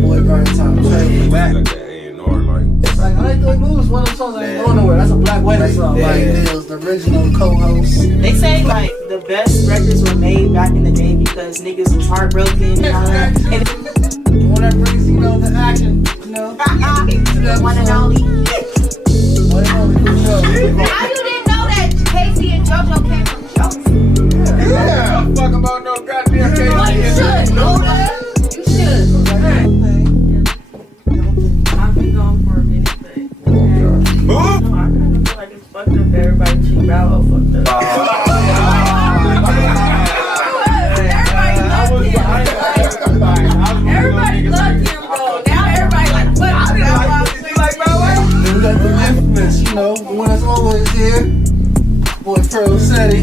boy GrindTime Trey. Back. Like that A&R, like. Like, I like the way moves. One of them songs that ain't going nowhere. That's a Black Wedding song. Like, Neil's the original co-host. They say like the best records were made back in the day because niggas was heartbroken and all that. And The one that brings, you know, the action, you know. the one and only. One and only for sure. How you didn't know that Casey and JoJo came from jokes? Yeah. Don't fuck about no goddamn case. Well, you should know that. You should. I've been gone for a minute, but Huh? no, I kind of feel like it's fucked up. Everybody cheap out, fucked up. Everybody loved him, bro. Now everybody like, what? Then we got the infamous, you know, the one that's always here. Boy Pearl Setti.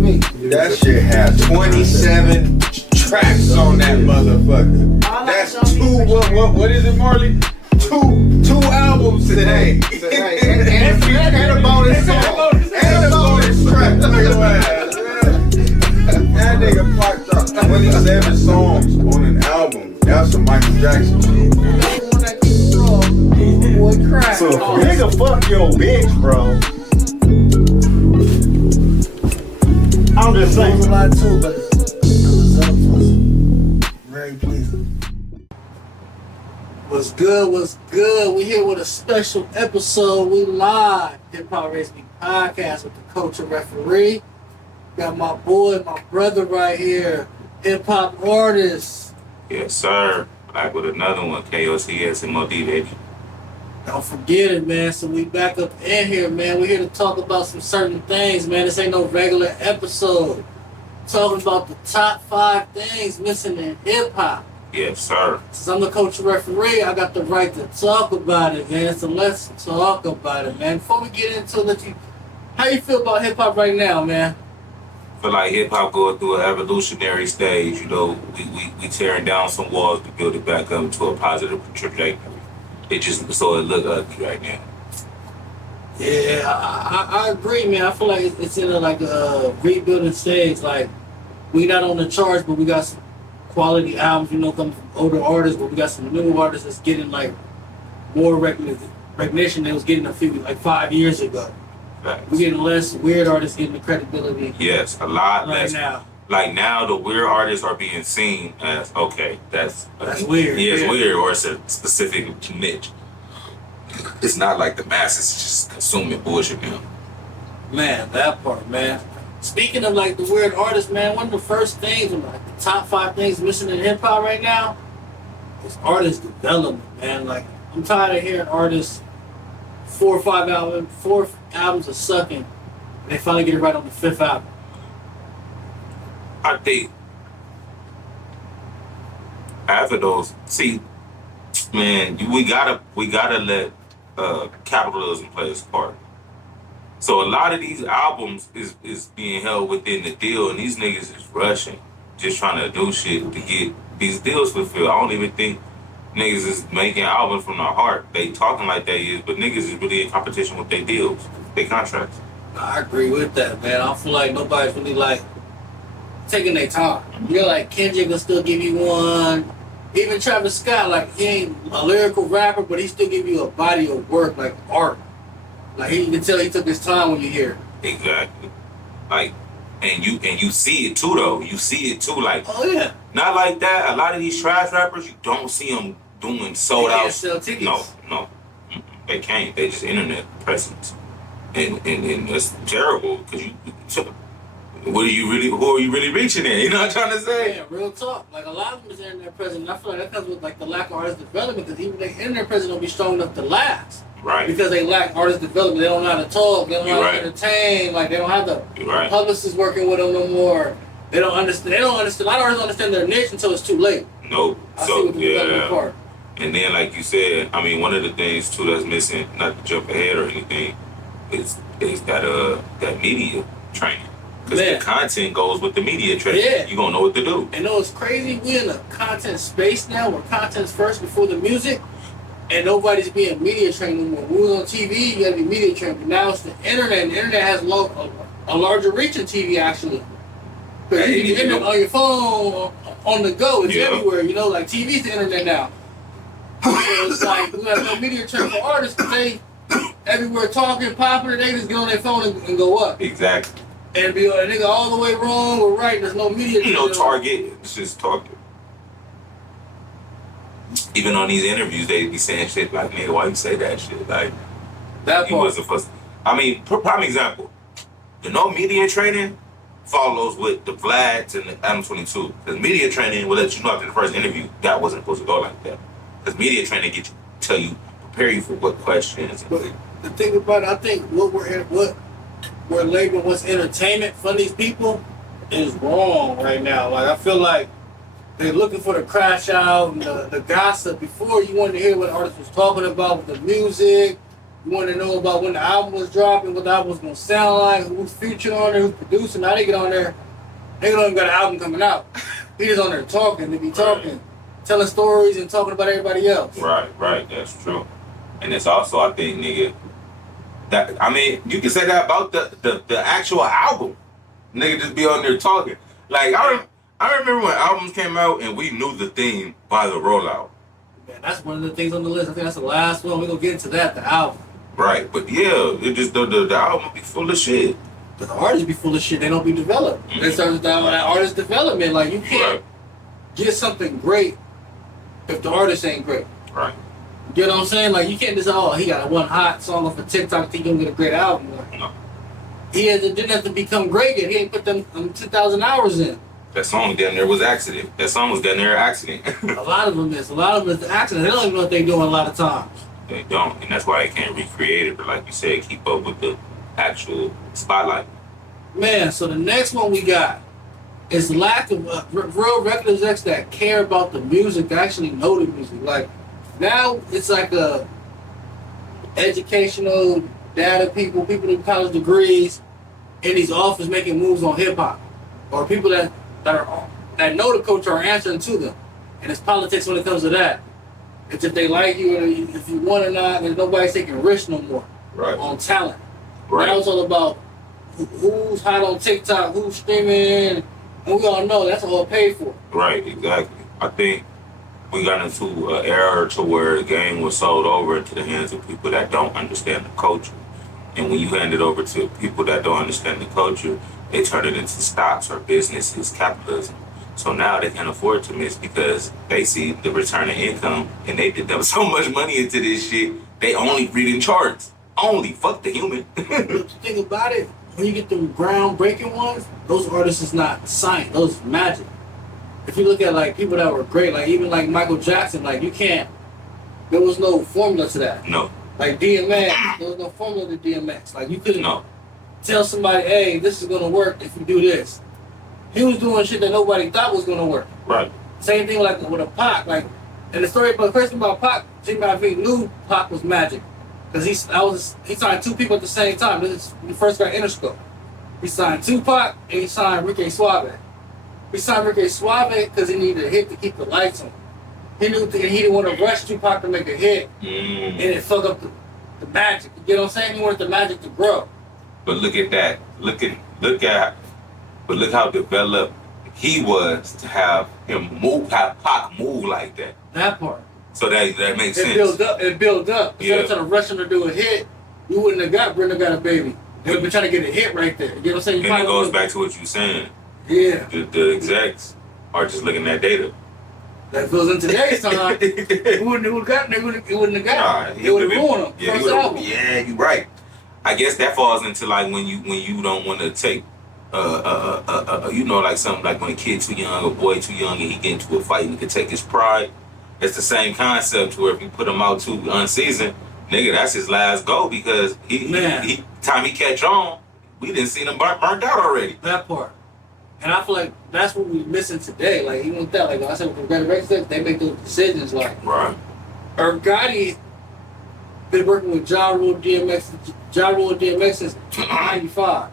Me. That shit has 27 tracks on that motherfucker. That's what is it, Marley? Two albums today. And a bonus song. And a bonus track. Look at that nigga Park dropped 27 songs on an album. That's some Michael Jackson shit. The one that keeps strong. Boy Crack. So nigga, fuck your bitch, bro. I'm just It was a saying. lot too, but the results was very pleasing. What's good? What's good? We here with a special episode. We live Hip Hop Race Week podcast with the coach and referee. Got my boy, my brother right here, hip hop artist. Yes, sir. Back with another one. K.O.T.S and MOD, baby. Don't forget it, man. So we back up in here, man. We're here to talk about some certain things, man. This ain't no regular episode. Talking about the top 5 things missing in hip hop. Yes, sir. Since I'm the coach and referee, I got the right to talk about it, man. So let's talk about it, man. Before we get into it, how you feel about hip hop right now, man? I feel like hip hop going through an evolutionary stage. You know, we tearing down some walls to build it back up to a positive trajectory. It just so it look ugly right now. Yeah, I agree, man. I feel like it's in a rebuilding stage. Like, we not on the charts, but we got some quality albums, you know, coming from older artists, but we got some new artists that's getting like more recognition than was getting a few, like 5 years ago. Facts. We're getting less weird artists getting the credibility Yes, a lot right less. now. Like now, the weird artists are being seen as okay. That's weird. Yeah, it's Yeah. weird, or it's a specific niche. It's not like the masses just consuming bullshit now. Man, that part, man. Speaking of like the weird artists, man, one of the first things, like the top 5 things missing in hip hop right now is artist development, man. Like, I'm tired of hearing artists 4 or 5 albums, 4 albums are sucking, and they finally get it right on the 5th album. I think after those, see, man, we gotta let capitalism play its part. So a lot of these albums is being held within the deal, and these niggas is rushing, just trying to do shit to get these deals fulfilled. I don't even think niggas is making albums from their heart. They talking like they is, but niggas is really in competition with their deals, their contracts. I agree with that, man. I feel like nobody's really like taking their time. You know, like Kendrick will still give you one. Even Travis Scott, like, he ain't a lyrical rapper, but he still give you a body of work, like art. Like, you can tell he took his time when you hear it. Exactly. Like, and you see it too though. You see it too, like, Oh yeah. not like that. A lot of these trash rappers, you don't see them doing sold They can't out. sell tickets. No. Mm-mm. They can't. They just internet presence, and that's terrible because you. Who are you really reaching in? You know what I'm trying to say? Yeah, real talk. Like, a lot of them is internet present. And I feel like that comes with like the lack of artist development, because even their internet presence don't be strong enough to last. Right. Because they lack artist development. They don't know how to talk. They don't know how You're to right. entertain. Like, they don't have the You're right. publicists working with them no more. They don't understand. A lot of artists don't understand their niche until it's too late. Nope. I see So what the development yeah. part. And then, like you said, I mean, one of the things too that's missing, not to jump ahead or anything, is that media training. Because the Man. content goes with the media training. Yeah. You gonna know what to do. And know it's crazy? We in a content space now where content's first before the music, and nobody's being media trained anymore. When we was on TV, you gotta be media trained. But now it's the internet, and the internet has a larger reach than TV actually. Because you can internet on your phone, on the go. It's everywhere. You know, like TV's the internet now. So it's like we have no media trend for artists because they everywhere talking, popular. They just get on their phone and go up. Exactly. And be a nigga all the way wrong or right. There's no media trend. No target. It's just talking. Even on these interviews, they be saying shit like, "Nigga, why you say that shit?" Like that he wasn't supposed to. I mean, prime example. The no media training follows with the Vlads and the Adam 22. Because media training will let you know after the first interview that wasn't supposed to go like that. Because media training tell you, prepare you for what questions. But the thing about it, I think what we're labeling what's entertainment for these people is wrong right now. Like I feel like they're looking for the crash out and the gossip. Before you wanted to hear what the artist was talking about with the music. You want to know about when the album was dropping, what the album was going to sound like, who's featured on there, who's producing. Now they get on there, they don't even got an album coming out. He just on there talking, they be talking, telling stories and talking about everybody else. Right, that's true. And it's also, I think, nigga, that, I mean, you can say that about the actual album. Nigga just be on there talking. Like, I remember when albums came out and we knew the theme by the rollout. Man, that's one of the things on the list. I think that's the last one. We're going to get into that, the album. Right, but yeah, it just the album be full of shit. The artists be full of shit. They don't be developed. Mm-hmm. It starts with that artist development. Like you can't get something great if the artist ain't great. Right. You know what I'm saying? Like you can't just he got one hot song off of TikTok. Think he gonna get a great album. Like, no. Didn't have to become great yet. He ain't put them 2,000 hours in. That song down there was accident. That song was down there accident. A lot of them is. A lot of them is accident. They don't even know what they doing a lot of times. They don't, and that's why they can't recreate it, but like you said, keep up with the actual spotlight. Man, so the next one we got is lack of real record execs that care about the music, that actually know the music. Like, now it's like a educational data people with college degrees in these offices making moves on hip-hop. Or people that know the culture are answering to them. And it's politics when it comes to that. It's if they like you or if you want or not. There's nobody taking risks no more on talent. Right. Now it's all about who's hot on TikTok, who's streaming, and we all know that's all paid for. Right, exactly. I think we got into an era to where the game was sold over into the hands of people that don't understand the culture. And when you hand it over to people that don't understand the culture, they turn it into stocks or businesses, capitalism. So now they can afford to miss because they see the return of income and they did them so much money into this shit, they only reading charts. Only. Fuck the human. The thing about it, when you get the groundbreaking ones, those artists is not science, those is magic. If you look at like people that were great, like even like Michael Jackson, like there was no formula to that. No. Like DMX, there was no formula to DMX. Like you couldn't tell somebody, hey, this is gonna work if you do this. He was doing shit that nobody thought was gonna work. Right. Same thing like with a Pac, like, and the story about the first thing about Pac, Jimmy knew Pac was magic. Cause he signed two people at the same time. This is when he first got Interscope. He signed Tupac and he signed Ricky Suave. He signed Ricky Suave because he needed a hit to keep the lights on. He knew he didn't want to rush Tupac to make a hit and it fuck up the magic. You know what I'm saying? He wanted the magic to grow. But look at that. Look how developed he was to have Pac move like that. That part. So that makes sense. It built up. Instead of trying to rush him to do a hit, you wouldn't have got Brenda Got a Baby. They would have been trying to get a hit right there. You know what I'm saying? And it goes back to what you're saying. Yeah. The execs are just looking at data. That goes in today's time. It wouldn't have got. It wouldn't have got. It would have ruined him. Yeah, you're right. I guess that falls into like when you don't want to take like something like when a kid too young, a boy too young, and he get into a fight and he can take his pride. It's the same concept where if you put him out too unseasoned, nigga, that's his last go because he time he catch on, we didn't see him burnt out already. That part. And I feel like that's what we're missing today. Like even with that, like I said with the Red Records, they make those decisions like right. Gotti been working with Ja Rule DMX since '95.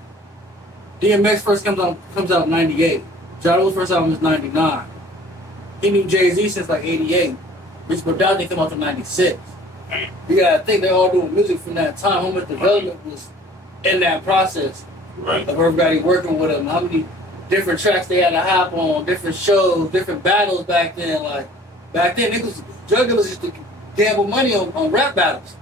DMX first comes out in '98. Ja Rule's first album is '99. He knew Jay-Z since like '88. Rich Bodal didn't come out to '96. You gotta think they're all doing music from that time. How much development was in that process right. of everybody working with him? How many different tracks they had to hop on, different shows, different battles back then. Like back then, niggas, drug dealers used to gamble money on rap battles.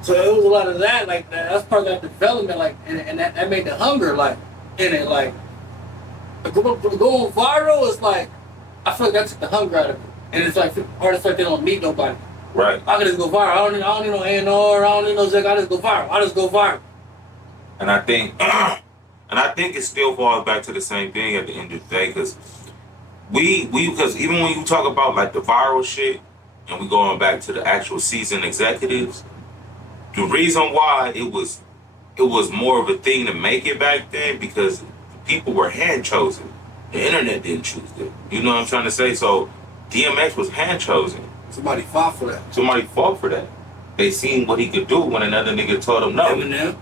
So it was a lot of that. Like that's part of that development. Like and that made the hunger like in it. Like going viral is like I feel like that took the hunger out of it. And it's like artists like they don't meet nobody. Right. I can just go viral. I don't need no A&R. I don't need no Zach. I just go viral. I just go viral. And I think it still falls back to the same thing at the end of the day, because because even when you talk about like the viral shit, and we going back to the actual seasoned executives, the reason why it was more of a thing to make it back then because people were hand chosen. The internet didn't choose them. You know what I'm trying to say? So DMX was hand chosen. Somebody fought for that. Somebody fought for that. They seen what he could do when another nigga told him no. Eminem.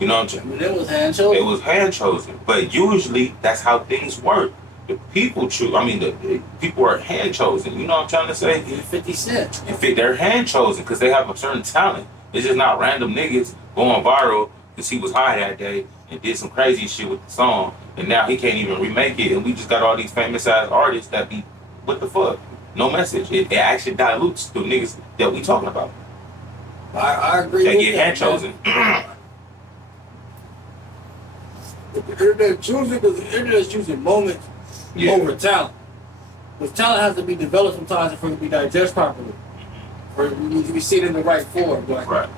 You know what I'm saying? Eminem was hand chosen. It was hand chosen. But usually that's how things work. The people choose. I mean, the people are hand chosen. You know what I'm trying to say? 50 Cent. They're hand chosen because they have a certain talent. It's just not random niggas going viral because he was high that day and did some crazy shit with the song, and now he can't even remake it. And we just got all these famous ass artists that be, what the fuck? No message. It actually dilutes the niggas that we talking about. I agree. They with get that, hand chosen. The internet choosing because the internet's choosing moments over talent. Because talent has to be developed sometimes for it to be digested properly. Or you need to be seen in the right form. Like, Right.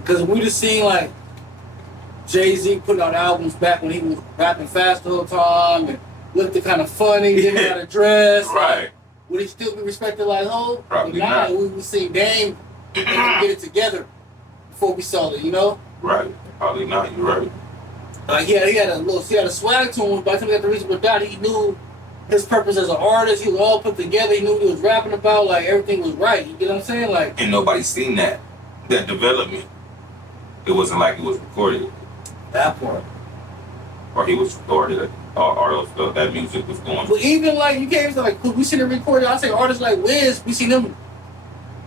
because we just seen like Jay-Z putting out albums back when he was rapping fast the whole time and looked kind of funny, didn't know how to dress. Right. Like, would he still be respected like Ho? Probably But not. we see Dame get it together before we saw it, you know? Right. Probably not. You're right. He had a swag to him. By the time he got the reasonable doubt, he knew his purpose as an artist. He was all put together. He knew what he was rapping about. Like everything was right. You get what I'm saying? Like, And nobody seen that development. It wasn't like it was recorded that part. or he was recorded or that music was going. But even like you can't even like we seen it recorded. I say artists like Wiz, we seen him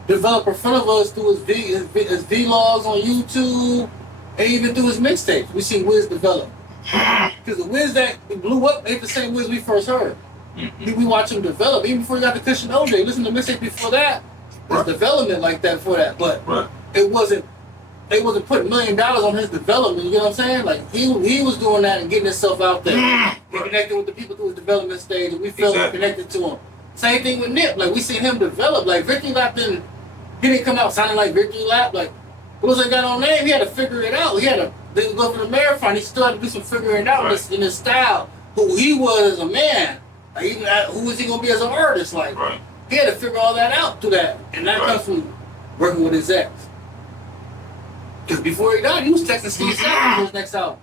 develop in front of us through his vlogs on YouTube and even through his mixtapes. We seen Wiz develop. Because the Wiz that blew up ain't the same Wiz we first heard. Mm-hmm. We watch him develop. Even before he got the Cushion OJ, listen to mixtape before that. There's development like that for that. But they wasn't putting $1 million on his development. You know what I'm saying? Like he was doing that and getting himself out there. And connecting with the people through his development stage, and we felt connected to him. Same thing with Nip. Like we seen him develop. Like Victory Lap he didn't come out sounding like Victory Lap. Like it wasn't got on name. He had to figure it out. He had to go for the marathon. He still had to do some figuring out in his style. Who he was as a man. Like even who was he gonna be as an artist? Like he had to figure all that out through that, and that comes from working with his ex. Because before he died, he was texting Steve Sapp for his next album.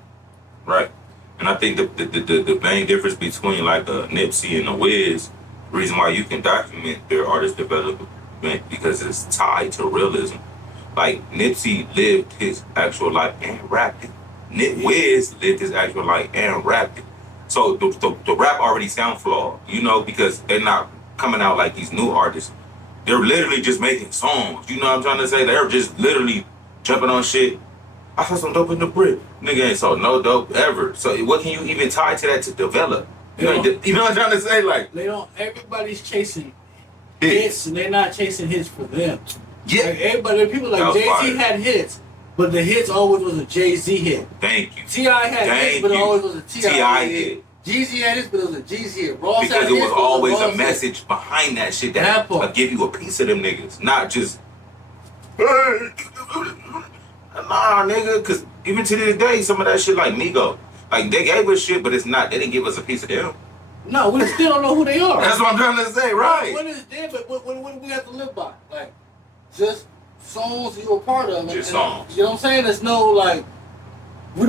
Right. And I think the main difference between like a Nipsey and a Wiz, the reason why you can document their artist development because it's tied to realism. Like Nipsey lived his actual life and rapped it. Wiz lived his actual life and rapped it. So the rap already sound flawed, you know, because they're not coming out like these new artists. They're literally just making songs. You know what I'm trying to say? They're just literally jumping on shit. I saw some dope in the brick. Nigga ain't saw no dope ever. So what can you even tie to that to develop? You know what I'm trying to say? Like everybody's chasing hits and they're not chasing hits for them. Yeah. Like everybody, people like Jay-Z had hits, but the hits always was a Jay-Z hit. Thank you. T.I. had hits, but it always was a T.I. hit. Jeezy had hits, but it was a Jeezy hit. Ross because had it hits, was always a Ross message hit. behind that shit that will give you a piece of them niggas, not just nah, nigga. Because even to this day, some of that shit like Migo, like they gave us shit, but it's not. They didn't give us a piece of them. No, we still don't know who they are. That's what I'm trying to say, right? What is there, but what do we have to live by? Like, just songs you're a part of. Just songs. You know what I'm saying? There's no, like, you're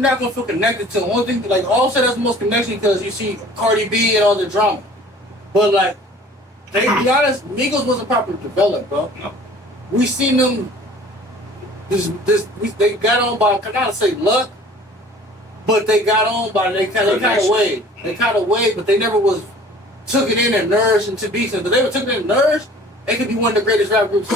not going to feel connected to them. One thing, like, Offset has the most connection because you see Cardi B and all the drama. But, like, to be honest, Migos wasn't properly developed, bro. No. We seen them, they got on by, I not say luck, but they got on by, they kind of way. They kind of way, but they never took it in and nourished into beats. But they were took it in and nourished, they could be one of the greatest rap groups.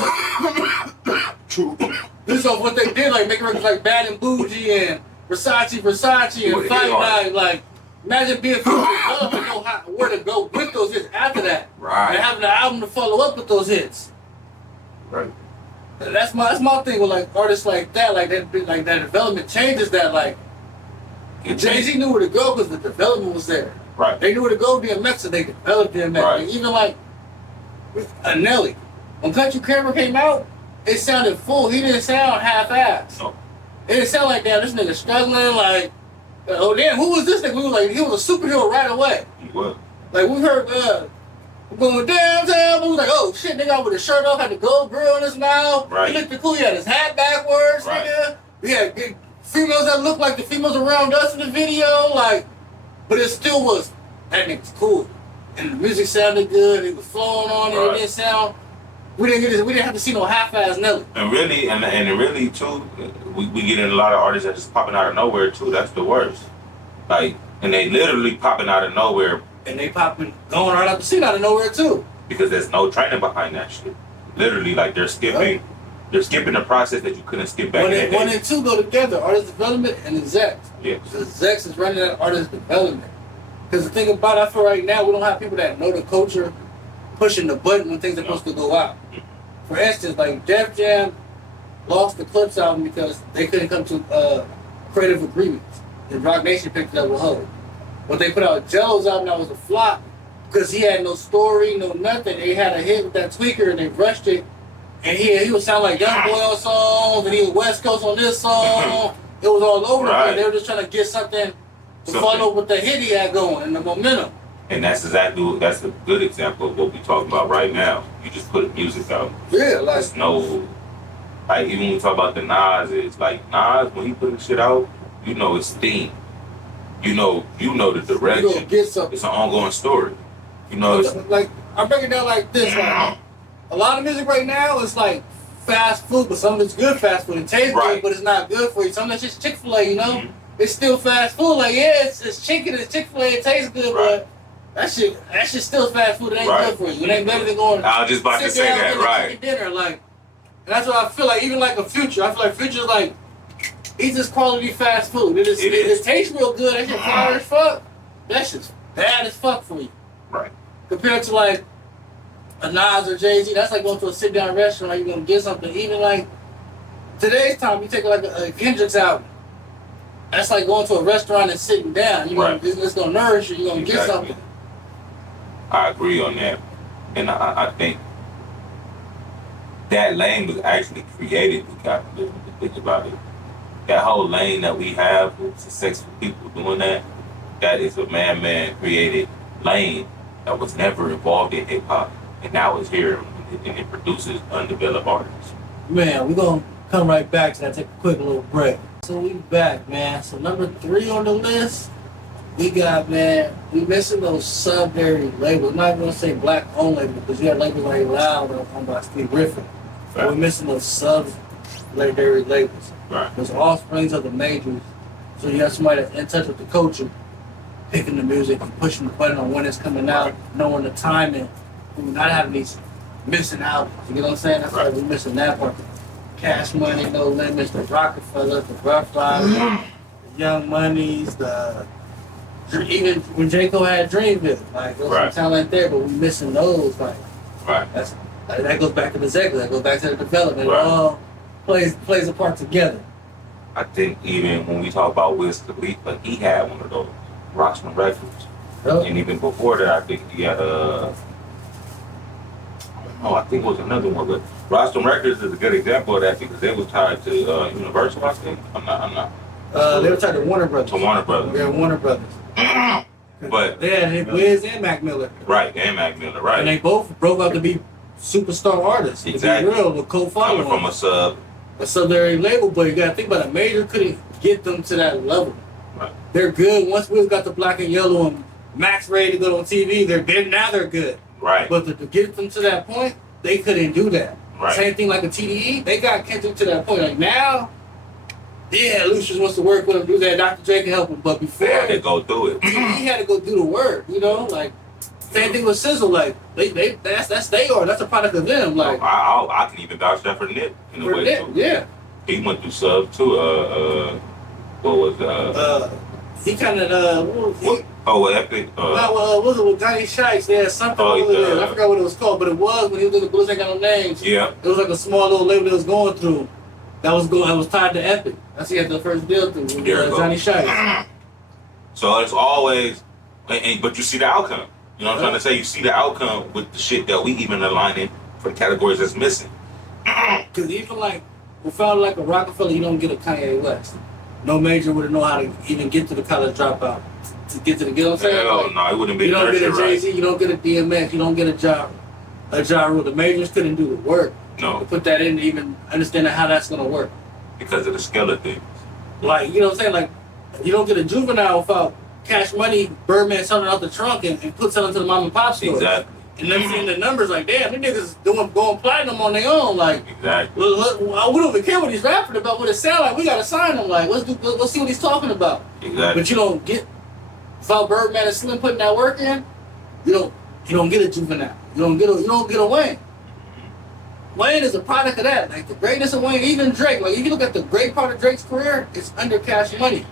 True. This is what they did, like making records like Bad and Bougie and Versace, Who and the Fight hell are Night. Like, imagine being future love and know where to go with those hits after that. Right. And having an album to follow up with those hits. Right. That's my thing with like artists like that development changes that. Like, Jay-Z knew where to go because the development was there. Right. They knew where to go DMX, so they developed DMX. Right. And even like with Nelly, when Country Camera came out, it sounded full. He didn't sound half-assed. No. It didn't sound like, damn, this nigga struggling. Like, oh damn, who was this nigga? We were like, he was a superhero right away. He was. Like, we heard going downtown. We was like, oh shit, nigga out with his shirt off, had the gold grill in his mouth. Right. He looked cool. He had his hat backwards, Right. nigga. We had good females that looked like the females around us in the video, like, but it still was, that nigga's cool. And the music sounded good, it was flowing on it, Right. it didn't sound, we didn't have to see no half-ass Nelly. And really too, we get in a lot of artists that just popping out of nowhere too. That's the worst. Like, and they literally popping out of nowhere And they popping, going right out the scene out of nowhere too. because there's no training behind that shit. Literally, like they're skipping the process that you couldn't skip back in the day. 1 and 2 go together, artist development and execs. Yes. The execs is running that artist development. Because the thing about it, I feel right now, we don't have people that know the culture pushing the button when things are supposed to go out. For instance, like Def Jam lost the Clips album because they couldn't come to creative agreements. And Rock Nation picked it up with Ho. But they put out Jello's album that was a flop because he had no story, no nothing. They had a hit with that tweaker and they rushed it. And he would sound like Young Boy on songs, and he was West Coast on this song. It was all over the place. They were just trying to get something to follow with the hit he had going and the momentum. And that's a good example of what we're talking about right now. You just put music out. Yeah, like, There's no, like even when we talk about the Nas, it's like Nas, when he putting shit out, you know it's theme. You know the you gonna direction. get something. It's an ongoing story. You know, it's, Like, I break it down like this. Like, a lot of music right now is like fast food, but some of it's good fast food. It tastes Right. good, but it's not good for you. Some of it's just Chick-fil-A, you know? Mhm. It's still fast food. Like, yeah, it's chicken, it's Chick-fil-A, it tastes good, Right. but that shit still fast food. It ain't Right. good for you. It ain't better than going I was just about to sit say down that, and get a right? chicken dinner. Like, and that's what I feel like. Even like a Future, I feel like Future's like, he's just quality fast food. It is. It tastes real good. That shit fire as fuck. That shit's bad as fuck for you. Right. Compared to like a Nas or Jay-Z, that's like going to a sit-down restaurant, you're going to get something. Even like today's time, you take like a Kendrick's album. That's like going to a restaurant and sitting down. You know, Right. it's going to nourish you. You're going to get Exactly. something. I agree on that, and I think that lane was actually created with capitalism. To think about it, that whole lane that we have with successful people doing that is a man created lane that was never involved in hip hop, and now it's here and it produces undeveloped artists. Man, we're going to come right back to that. Take a quick little break. So we back, man. So number 3 on the list, we got, man, we missing those sub-dairy labels. I'm not going to say black-owned labels because you had labels like Loud owned by Steve Griffin. But we're missing those sub-dairy labels. Right. Those offsprings of the majors. So you got somebody that's in touch with the culture, picking the music and pushing the button on when it's coming out, Right. knowing the timing. We're not having these missing albums. You know what I'm saying? That's why we're missing that part. Cash Money, No Limits, the Rockefeller, the Rough Riders, the Young Moneys, even when J. Cole had Dreamville, like there's Right. some talent there, but we're missing those. Like Right. that goes back to the Zegler, that goes back to the development. Right. It all plays a part together. I think even when we talk about Wiz Khalifa, he had one of those Rockstar Records. Yep. And even before that, I think he had I think it was another one, but Rostam Records is a good example of that because they was tied to Universal, I think. I'm not. They were tied to Warner Brothers. To Warner Brothers. Yeah, Warner Brothers. But Yeah, Wiz and Mac Miller. right, and Mac Miller, And right. they both broke out to be superstar artists. Exactly. To be real, with Coming co-following. from a sub. A sub-dairy label, but you gotta think about it. A major couldn't get them to that level. Right. They're good. Once Wiz got the black and yellow and Max ready to go on TV, they're good. Right. But to get them to that point, they couldn't do that. Right. Same thing like a TDE, they got Kendrick to that point. Like now, yeah, Lucius wants to work with him, do that. Dr. Dre can help him, but before They had to go through it. TDE had to go do the work. You know, like same thing with Sizzle. Like that's they are. That's a product of them. Like I can even vouch that for Nip in a for way Nip, too. yeah. He went through sub too. What was he kind of Epic? what was it with Johnny Shites? Yeah, something over there. I forgot what it was called, but it was when he was doing the Blues Ain't Got No Names. Yeah. It was like a small little label that was going through. That was tied to Epic. That's he had the first deal through with Johnny Shites. So it's always, but you see the outcome. You know what I'm trying to say? You see the outcome with the shit that we even aligning for the categories that's missing. Because even like, without like a Rockefeller, you don't get a Kanye West. No major would know how to even get to the college dropout. To get to the, you know what I'm saying? Hell like, no, it wouldn't be. You don't get a Jay-Z, right. you don't get a DMX, you don't get a Ja Rule. The majors couldn't do the work. No. To put that in to even understand how that's going to work. Because of the skeleton. Like, you know what I'm saying? Like, you don't get a Juvenile without Cash Money, Birdman selling out the trunk and selling to the mom and pop store. Exactly. And then seeing the numbers like, damn, these niggas going platinum on their own. Like, exactly. We don't even care what he's rapping about, what it sound like. We got to sign him. Like, let's see what he's talking about. Exactly. But you don't get, without Birdman and Slim putting that work in, you don't get a Juvenile. You don't get a Wayne. Wayne is a product of that. Like the greatness of Wayne, even Drake. Like if you look at the great part of Drake's career, it's under Cash Money.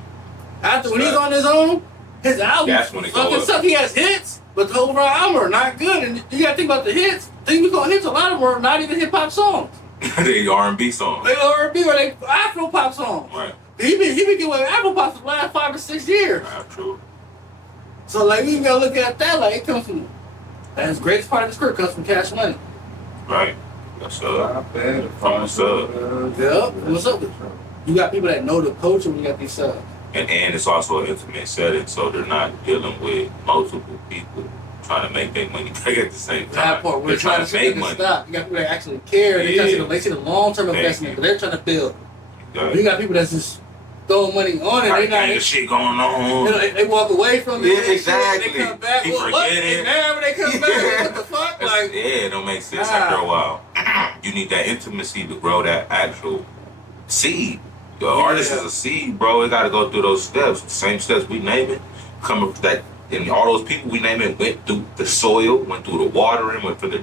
After when he's on his own, his albums fucking suck. He has hits, but the overall album are not good. And you gotta think about the hits. Things we call hits, a lot of them are not even hip hop songs. They R&B songs. They R&B or they Afro pop songs. Right. He been getting away with Afro pop for the last 5 or 6 years. Right, true. So like you gotta look at that. Like it comes from, and his greatest part of his career comes from Cash Money. Right. That's from the sub. Yep. What's up with you? You got people that know the culture when you got these subs. And it's also an intimate setting, so they're not dealing with multiple people trying to make their money back at the same time. That part, they're trying to make money. Stop. You got people that actually care. They see the long-term investment, but they're trying to build. Exactly. You got people that's just throwing money on it. They got shit going on. They walk away from it. Yeah, exactly. They come back. He What? forget it. And now when they come back, what the fuck? Like, yeah, it don't make sense after a while. You need that intimacy to grow that actual seed. Your artist is a seed, bro. It got to go through those steps. The same steps we name it. Come up that, and all those people we name it went through the soil, went through the watering, went through the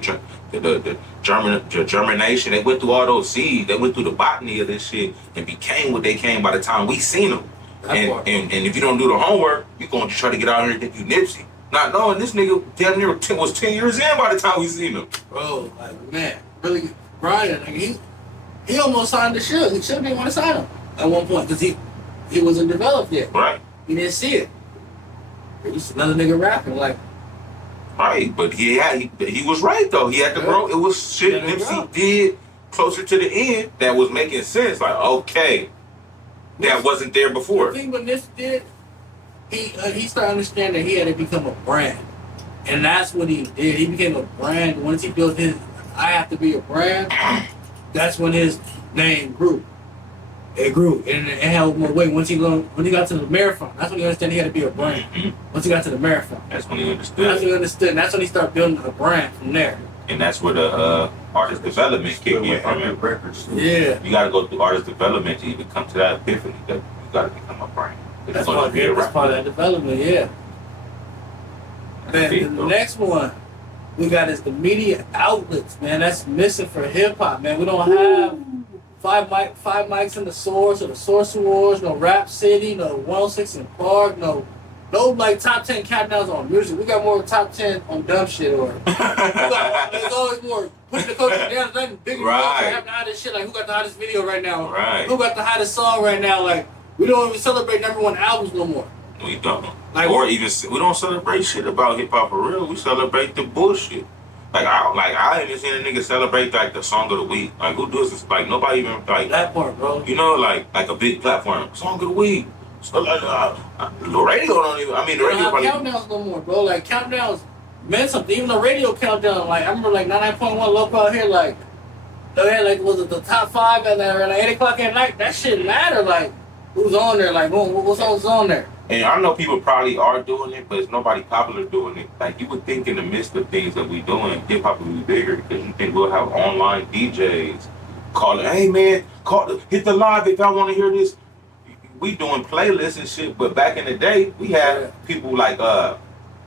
germination. They went through all those seeds. They went through the botany of this shit and became what they came by the time we seen them. And if you don't do the homework, you're going to try to get out here and think you Nipsey. Not knowing this nigga damn near was 10 years in by the time we seen him. Bro, like, man, really, Brian, like, he almost signed the Suge. He didn't want to sign him at one point because he wasn't developed yet. Right. He didn't see it. He was another nigga rapping, like. Right, but he was right though. He had to grow. It was shit Nipsey did closer to the end that was making sense. Like, okay, that wasn't there before. The thing what Nipsey did, he started understanding that he had to become a brand. And that's what he did. He became a brand. Once he built his I have to be a brand, that's when his name grew. It grew and it held more weight. When he got to the marathon, that's when he understood he had to be a brand. Mm-hmm. Once he got to the marathon. That's when he understood. And that's when he started building a brand from there. And that's where the artist development kicked in from him. Yeah. You gotta go through artist development to even come to that epiphany that you gotta become a brand. That's part of that development, yeah. Man, the next one we got is the media outlets, man. That's missing for hip hop, man. We don't have five mics in the Source or the Source Awards, no Rap City, no 106 in Park, no like top 10 countdowns on music. We got more top 10 on dumb shit or there's always more putting the culture down. There's nothing bigger than having the hottest shit. Like who got the hottest video right now? Right. Who got the hottest song right now? Like we don't even celebrate #1 albums no more. We don't. Like, or even we don't celebrate shit about hip hop for real. We celebrate the bullshit. I ain't even seen a nigga celebrate like the song of the week. Like who does this? Like nobody even like that part, bro. You know, like a big platform song of the week. So like the radio don't even. I mean, the radio don't have probably countdowns no more, bro. Like countdowns meant something. Even the radio countdown. Like I remember, like 99.1 local out here. Like they had like was it the top 5 at like 8 o'clock at night? That shit mattered. Like who's on there? Like what songs on there? And I know people probably are doing it, but it's nobody popular doing it. Like you would think in the midst of things that we doing, hip hop would be bigger because you think we'll have online DJs calling, hey man, hit the live if y'all want to hear this. We doing playlists and shit, but back in the day, we had people like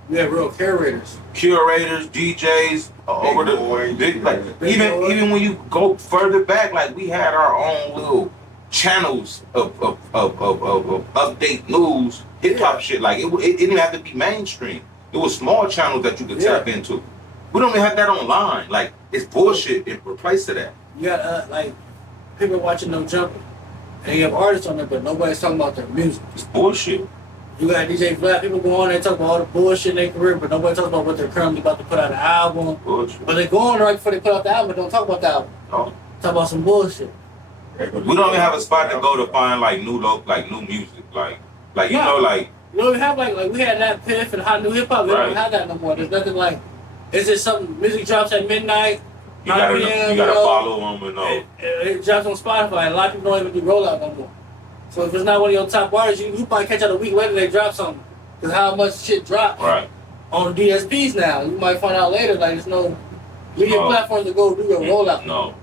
real curators, DJs over the big, like even when you go further back, like we had our own little channels of update news, hip hop shit. Like it didn't have to be mainstream. It was small channels that you could tap into. We don't even have that online. Like it's bullshit in replace to that. You got like people watching No Jumper, and you have artists on there, but nobody's talking about their music. It's bullshit. You got DJ Vlad, people go on there and talk about all the bullshit in their career, but nobody talks about what they're currently about to put out an album. Bullshit. But they go on right before they put out the album, but don't talk about the album. No. Talk about some bullshit. We don't even have a spot to go to find like new music. Like you know, like you don't even have like we had that Piff and Hot New Hip Hop. We don't have that no more. There's nothing like. It's just something music drops at midnight. you gotta follow them and know. It drops on Spotify, and a lot of people don't even do rollout no more. So if it's not one of your top artists, you probably catch out a week later they drop something. Because how much shit drops on DSPs now. You might find out later, like there's no media platforms to go do your rollout. No.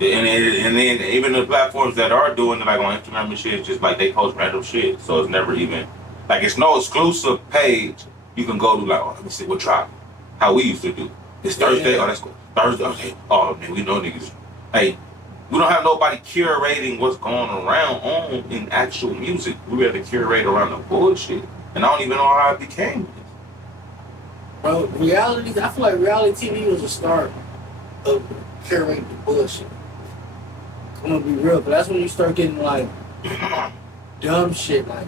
And then even the platforms that are doing it, like on Instagram and shit, it's just like they post random shit. So it's never even, like it's no exclusive page you can go to like, oh, let me see what drop. How we used to do. It's Thursday, oh that's cool. Thursday, okay. Oh man, we know niggas. Hey, we don't have nobody curating what's going around in actual music. We rather curate around the bullshit. And I don't even know how it became. Bro, reality, I feel like reality TV was the start of curating the bullshit. I'm gonna be real, but that's when you start getting like dumb shit like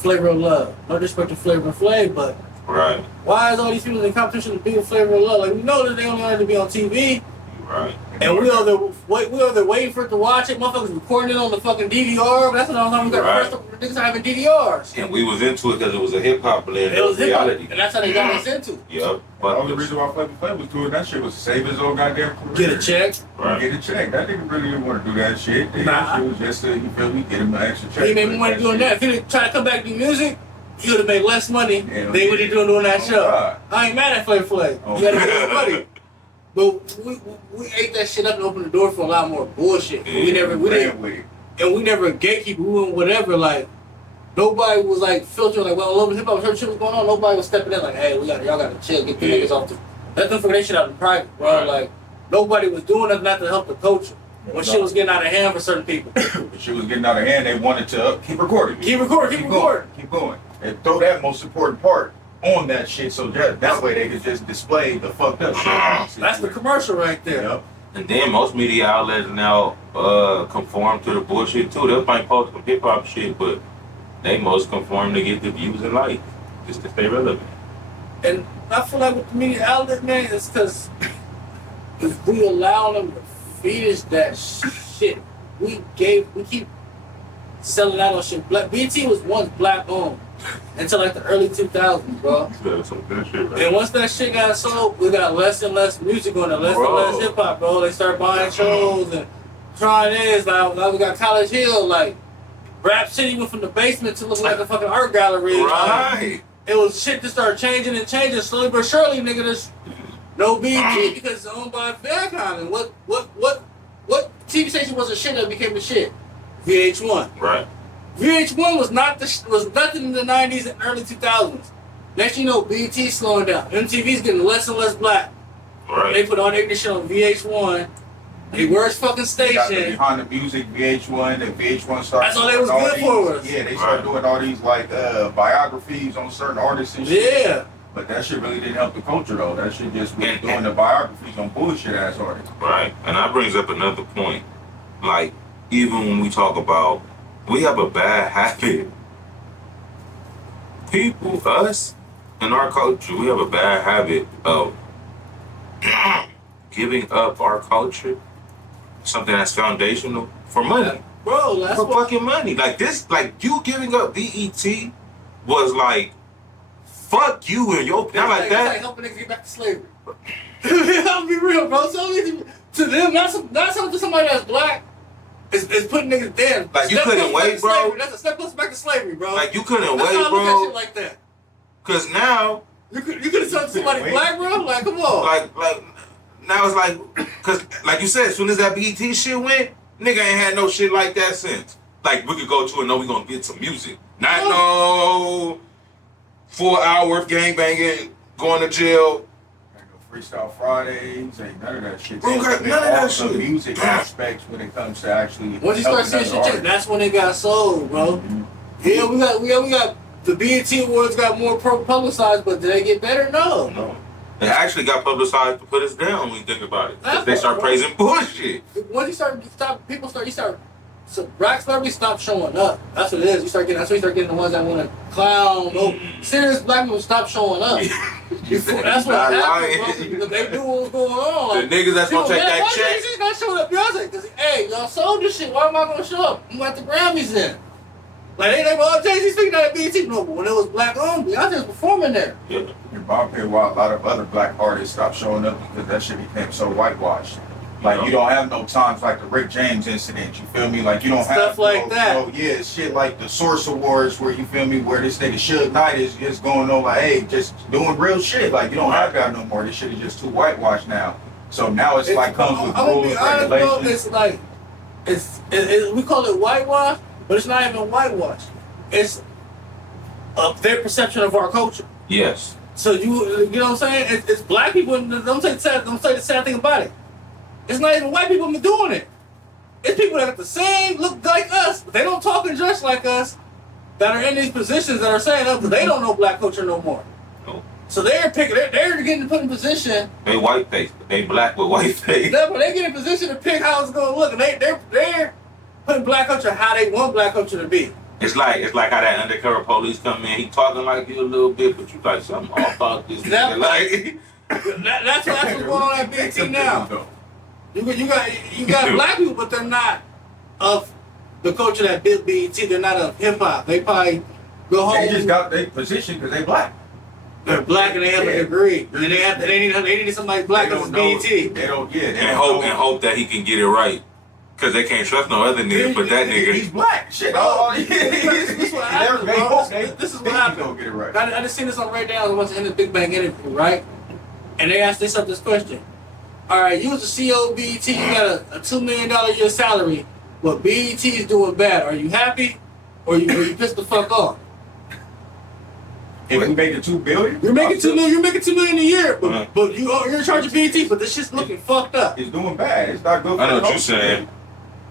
Flavor of Love. No disrespect to Flavor Flav, but right. Why is all these people in competition to be a Flavor of Love? Like we know that they only wanted to be on TV. Right. And we are there waiting for it to watch it. Motherfuckers recording it on the fucking DVR. That's what I'm talking about. First niggas having DVRs. And we was into it because it was a hip hop blend. It was reality. And that's how they got us into it. Yep. But the only reason why Flavor Flav was doing that shit was to save his own goddamn career. Get a check. Right. Get a check. That nigga really didn't want to do that shit. Nah. It was just to, you feel me, get him an extra check. He made more money doing that. If he tried to come back to music, he would have made less money than what he doing that show. God. I ain't mad at Flavor Flav. You gotta get his money. But we ate that shit up and opened the door for a lot more bullshit. We never gatekeep. We went whatever. Like nobody was like filtering. Like well, Love and Hip Hop, certain shit was going on. Nobody was stepping in. Like hey, y'all gotta chill. Get the niggas off the. Let them figure that shit out in private, bro. Right. Like nobody was doing nothing not to help the culture. When shit was getting out of hand for certain people. When shit was getting out of hand, they wanted to keep recording. Keep recording. Keep going. And throw that most important part on that shit so that way they could just display the fucked up shit. That's the commercial right there. Yep. And then most media outlets now conform to the bullshit too. They'll find post some hip hop shit, but they most conform to get the views and likes just to stay relevant. And I feel like with the media outlet, man, it's because if we allow them to feed us that shit, we keep selling out on shit. BT was once black owned until like the early 2000s, bro. That's some good shit, right? And once that shit got sold, we got less and less music on it, less and less hip hop, bro. They start buying shows and trying this. Now we got College Hill, like Rap City went from the basement to looking like a fucking art gallery. Right. It was shit to start changing and changing slowly but surely, nigga. There's no BT because it's owned by Viacom. And what TV station was a shit that became a shit? VH1. Right. VH1 was nothing in the 90s and early 2000s. Next you know, BET slowing down. MTV's getting less and less black. Right. They put all their shit on VH1. The worst fucking station. Behind the music, VH1, and VH1 started. That's all they was good for us. Yeah, they started doing all these like biographies on certain artists and shit. Yeah. But that shit really didn't help the culture though. That shit just was doing the biographies on bullshit ass artists. Right. And that brings up another point. Like, even when we talk about, we have a bad habit. People, us, in our culture, we have a bad habit of giving up our culture, something that's foundational, for money. Bro, that's for fucking money. Like this, like you giving up BET was like, fuck you and your not like that. It's like helping niggas get back to slavery. I'll be real, bro. So to them, not something to somebody that's black. It's putting niggas down. Like you couldn't wait, bro. Slavery. That's a step close back to slavery, bro. Like you couldn't that's wait, how I bro. look at shit like that. Cause now you could have told somebody black, bro. Like come on. Like now it's like, cause like you said, as soon as that BET shit went, nigga ain't had no shit like that since. Like we could go to and know we gonna get some music, not no 4 hour gangbanging, going to jail. Freestyle Fridays, ain't none of that shit. Bro, none of that shit. Music aspects when it comes to actually. Once you start seeing shit change, that's when it got sold, bro. Yeah, we got the BET Awards got more publicized, but did they get better? No. No. It actually got publicized to put us down when you think about it. 'Cause they start praising bullshit. Once you start, so black celebrities stop showing up. That's what it is. That's when you start getting the ones that want to clown. Serious black people stop showing up. That's what happened. They knew what was going on. The niggas that's gonna take that check. Why Jay-Z's not showing up? Beyonce, because hey, y'all sold this shit. Why am I gonna show up? I'm at the Grammys then. Like they well, Jay-Z speaking at BET. No, but when it was black owned, Beyonce was performing there. Yeah. In my opinion, why a lot of other black artists stopped showing up because that shit became so whitewashed. Like you don't have no times like the Rick James incident, you feel me? Like you don't have stuff like that. Yeah, shit like the Source Awards where you feel me, where this nigga Suge Knight is going on like, hey, just doing real shit. Like you don't have that no more. This shit is just too whitewashed now. So now it's like comes with rules, regulations. Bro, it's like we call it whitewash, but it's not even whitewash. It's their perception of our culture. Yes. So you know what I'm saying? It's black people. And don't say the sad thing about it. It's not even white people doing it. It's people that got the same look like us, but they don't talk and dress like us, that are in these positions that are saying up because they don't know black culture no more. No. So they're getting put in position. They white face, but they black with white face. But they get in position to pick how it's gonna look, and they're putting black culture how they want black culture to be. It's like how that undercover police come in. He talking like you a little bit, but you like something off about this. Like that's what's going on at BT now. You got black people, but they're not of the culture that built BET. They're not of hip hop. They probably go home. They just got their position because they black. They're black and they have to agree. And they need somebody black as BET. They don't get it. And hope that he can get it right. Cause they can't trust no other nigga but that nigga. He's black. Shit. This is what happens, bro. This is what happens. Don't get it right. I just seen this on Right Now. I was in the Big Bang interview, right? And they asked themselves this question. All right, you was a CEO of BET, you got a $2 million a year salary, but BET is doing bad. Are you happy or you pissed the fuck off? If we make it $2 billion, you're making $2 million a year, but you're charging BET, but this shit's looking fucked up. It's doing bad. It's not good for I know the what you're saying.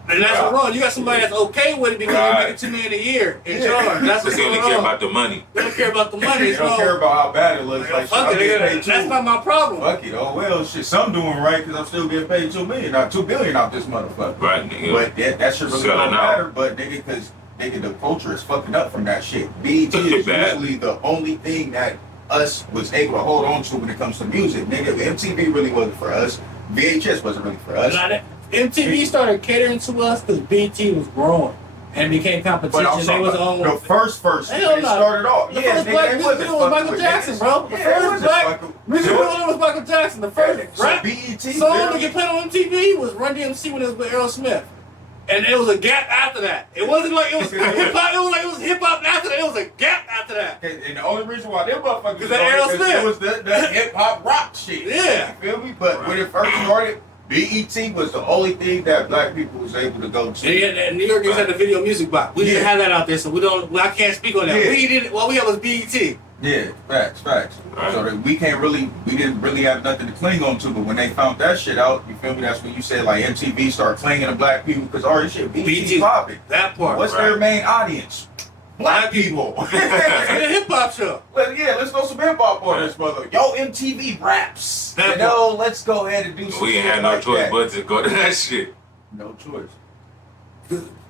And that's what's wrong. You got somebody that's okay with it because you're making $2 million a year in charge. That's what's They going only care on. about the money. They don't care about the money. They don't care about how bad it looks. Like, fuck it, that's not my problem. Fuck it. Oh well, shit. Some doing right because I'm still getting paid $2 million, not $2 billion off this motherfucker. Right, nigga. But that shit really Selling don't out. matter. But nigga, because nigga, the culture is fucking up from that shit. BET is Bad. usually the only thing that us was able to hold on to when it comes to music. Nigga, MTV really wasn't for us. VHS wasn't really for us. MTV started catering to us because BT was growing and became competition. But They was on the first when Hell it no. started off. The first black music video was Michael Jackson, bro. The first black music video was Michael Jackson. The first rap song to get played on MTV was Run DMC when it was with Aerosmith. And it was a gap after that. It wasn't like it was hip hop. It was like it was hip hop after that. It was a gap after that. And the only reason why them motherfuckers Aerosmith. it was the hip hop rock shit. Yeah. You feel me? But when it first started, BET was the only thing that black people was able to go to. And New York had the video music box. We didn't have that out there, so we don't. I can't speak on that. Yeah. We didn't. What we had was BET. Yeah, facts. Right. So that we didn't really have nothing to cling on to. But when they found that shit out, you feel me? That's when you said like MTV started clinging to black people because all this shit BET popping. That part. What's their main audience? Black people. It's a hip hop show. Let's go some hip hop on this mother. Yo, MTV raps. Let's go ahead and do some We shit ain't had no like choice that. but to go to that shit. No choice.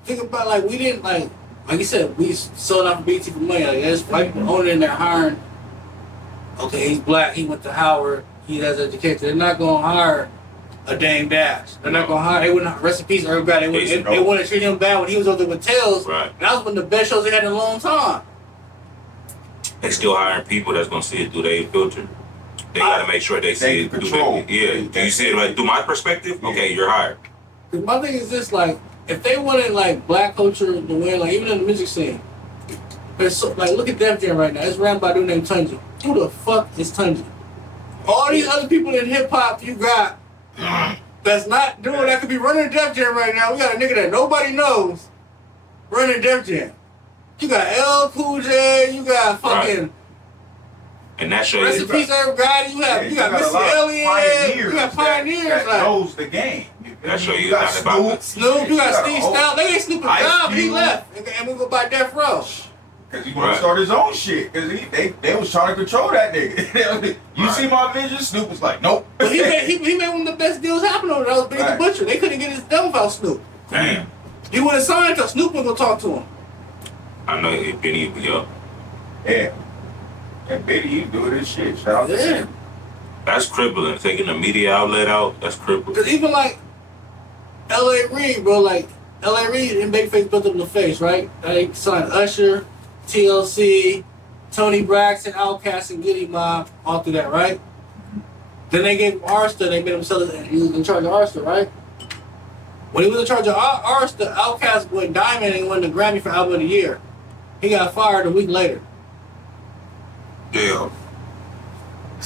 Think about like we didn't like you said we sold out for BT for money. Like there's white people owning in there hiring. Okay, he's black. He went to Howard. He has education. They're not gonna hire a Dame Dash. They're not gonna hire. They wouldn't. Rest in peace, everybody. They wouldn't treat him bad when he was over there with Tails. Right. That was one of the best shows they had in a long time. They still hiring people that's gonna see it through their filter. They gotta make sure they see it through control. Yeah. Do you see it like through my perspective? Yeah. Okay, you're hired. Cause my thing is this: like, if they wanted like black culture to win, like even in the music scene, there's so, like look at Def Jam right now. It's ran by a dude named Tunji. Who the fuck is Tunji? All these other people in hip hop you got that's not doing that could be running Def Jam right now. We got a nigga that nobody knows running Def Jam. You got L Cool J. You got fucking. And that show Rest in peace, everybody. You got Missy Elliott. Like, knows the game. That show you got not about Snoop, you got Steve Style. Style. They ain't Snoop a Ice job. He Cube. left, and we go by Death Row. Cause he want to start his own shit. Cause they was trying to control that nigga. You see my vision? Snoop was like, nope. But he made one of the best deals happen over there. That was Benny the Butcher. They couldn't get his done without Snoop. Damn. He would have signed till Snoop was gonna talk to him. I know it Benny, yo. Yeah. And Benny, he doing his shit. Shout out to Yeah. him. That's crippling. Taking a media outlet out, that's crippling. Cause even like L.A. Reid, bro, like L.A. Reid and Babyface built up in the face, right? They signed Usher, TLC, Tony Braxton, Outkast, and Goody Mob all through that, right? Then they gave him Arsta. They made him sell it, and he was in charge of Arsta, right? When he was in charge of Arsta, Outkast went diamond and won the Grammy for Album of the Year. He got fired a week later. Damn.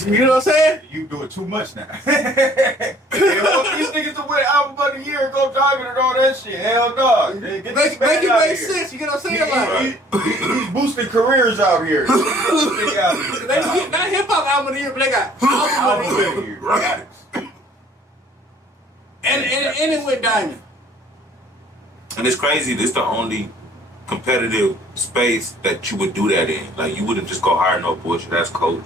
You know what I'm saying? You doing too much now. They want these niggas to win album of the year and go diamond and all that shit. Hell no. Get this Make man it out make here. sense. You get what I'm saying? Like, He's boosting careers out here. they get not hip hop album of the year, but they got album of the year. Right. And it went diamond. And it's crazy. This the only competitive space that you would do that in. Like, you wouldn't just go hire no bullshit ass coach.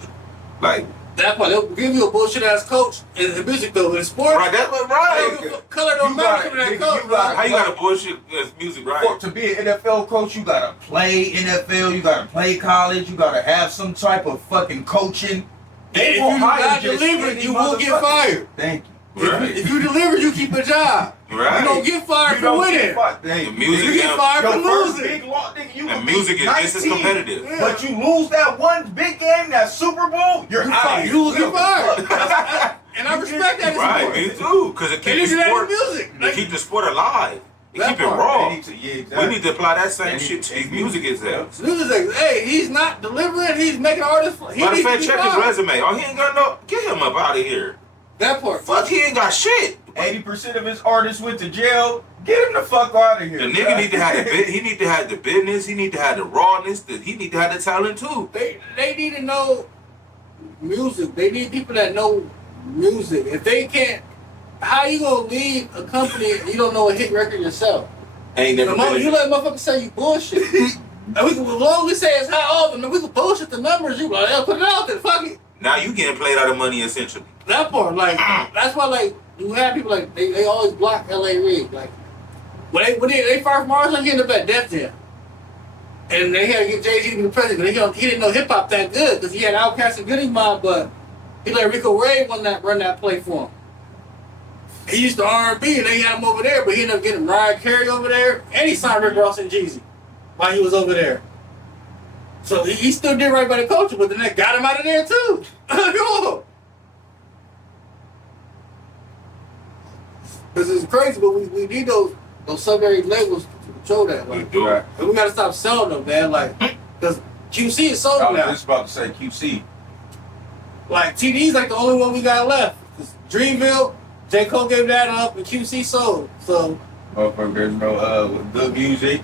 Like, That part, they'll give you a bullshit ass coach in music though. In sports, right, that's what, right. they give color don't You matter gotta- to that you coach. gotta- How you got a bullshit music, right? To be an NFL coach, you gotta play NFL, you gotta play college, you gotta have some type of fucking coaching. And if won't you hire not just deliver, any you will get motherfucker. fired. Thank you. Right. If you deliver, you keep a job. Right. You don't get fired You for don't winning. get fucked. Hey, The music You get yeah. fired for your first losing. big law, nigga, you And would be music is just as 19, competitive. Yeah. But you lose that one big game, that Super Bowl, you're You out. fired. You will get fired. And I respect that in Right, me sports. too. Because it They keeps do the that in sport, music. it keep the sport alive. It That keep it part, raw. Yeah, We exactly. need to apply that same And shit to he- these music execs. Music like, hey, he's not delivering. He's making artists. He Matter of needs to fact, be check his fired. resume. Oh, he ain't got no. Get him up out of here. That part. Fuck, he ain't got shit. 80% of his artists went to jail. Get him the fuck out of here. The nigga need to have the he need to have the business. He need to have the rawness. He need to have the talent too. They need to know music. They need people that know music. If they can't, how you gonna lead a company and you don't know a hit record yourself? Ain't never The moment been. you let motherfuckers say you bullshit. And we can, as long as we say it's how often, we can bullshit the numbers. You like, put it out there, fuck it. Now you getting played out of money essentially. That part, like, that's why, like, you have people like they always block L.A. Reid. Like, when they fired from Arsenal, he ended up at Def Jam, and they had to get Jay-Z to be the president. He didn't know hip hop that good because he had Outkast and Goody Mob, but he let Rico Ray run that play for him. He used to R&B, and they had him over there, but he ended up getting Mariah Carey over there, and he signed Rick Ross and Jeezy while he was over there. So he still did right by the culture, but then they got him out of there too. Because it's crazy, but we need those secondary labels to control that. We Like, do. Right. and we gotta stop selling them, man. Like, because QC is sold I was now. just about to say QC. Like TD's like the only one we got left. 'Cause Dreamville, J. Cole gave that up, and QC sold. So Motherfucker, there's no with good music.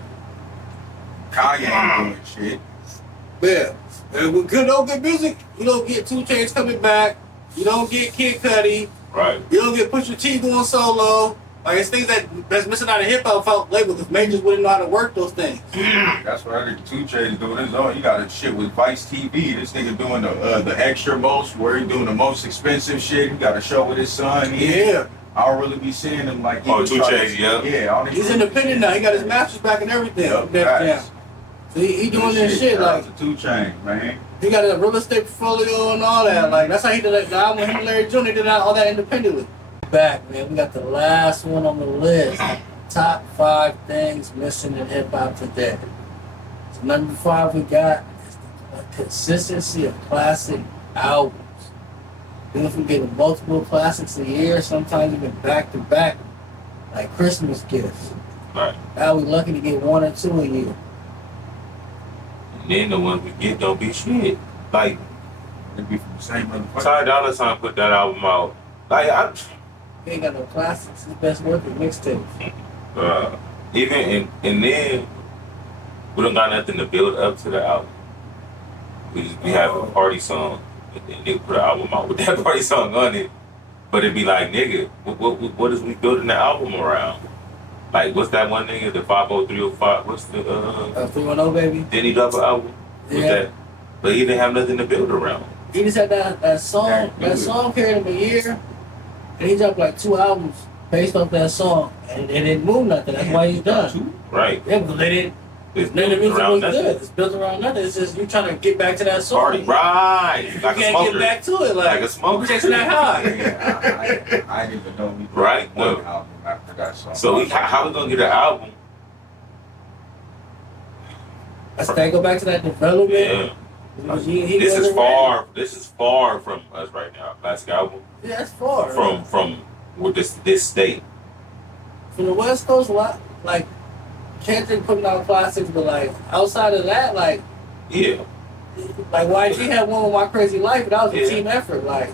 Kanye ain't doing shit. yeah, and with good music, you don't get 2 Chainz coming back. You don't get Kid Cudi. Right. You don't get Pusha T going solo. Like, it's things that's missing out of hip hop label because majors wouldn't know how to work those things. That's what I think 2 Chainz doing his own. You got a shit with Vice TV. This nigga doing the extra most, where he doing the most expensive shit. He got a show with his son. Yeah. I don't really be seeing him like. Oh, 2 Chainz, yeah. Yeah. I don't He's even- independent now. He got his masters back and everything. Yep, Def Jam. facts. So he doing this shit. Shout out Like, to 2 Chainz, man. he got a real estate portfolio and all that. Like, that's how he did it. The album with him and Larry Jr. They did all that independently. Back, man. We got the last one on the list. Top 5 things missing in hip hop today. So number 5 we got is the consistency of classic albums. Then if we get multiple classics a year, sometimes even back to back, like Christmas gifts. Right. Now we lucky to get 1 or 2 a year. And then the ones we get don't be shit. Like, They be from the same motherfucker. Ty Dolla $ign put that album out. Like, He ain't got no classics. His best work is mixtapes. even and then we don't got nothing to build up to the album. We have a party song, and then they put an album out with that party song on it. But it'd be like, nigga, what is we building the album around? Like, what's that one nigga, the 50305? What's the 310, baby. Did he drop an album? Yeah. With that? But he didn't have nothing to build around. He just had that song. That song carried him a year, and he dropped like 2 albums based off that song, and it didn't move nothing. That's why he's done. Right. Yeah, because they didn't. It's None of the music around was nothing. good. It's built around nothing. It's just you trying to get back to that song. Party, right? You Like a can't smoker. get back to it. Like a smoker. chasing that high. Yeah, I didn't even know we put Right, one no. album after that song. So how we gonna get an album? I still go back to that development. Yeah. He This is wasn't far. This is far from us right now. Classic album ready. Yeah, that's far. from with this state. From the West Coast, a lot like Kendrick putting out classics, but like outside of that, like Yeah. YG had one with My Crazy Life, but that was a Yeah. team effort. Like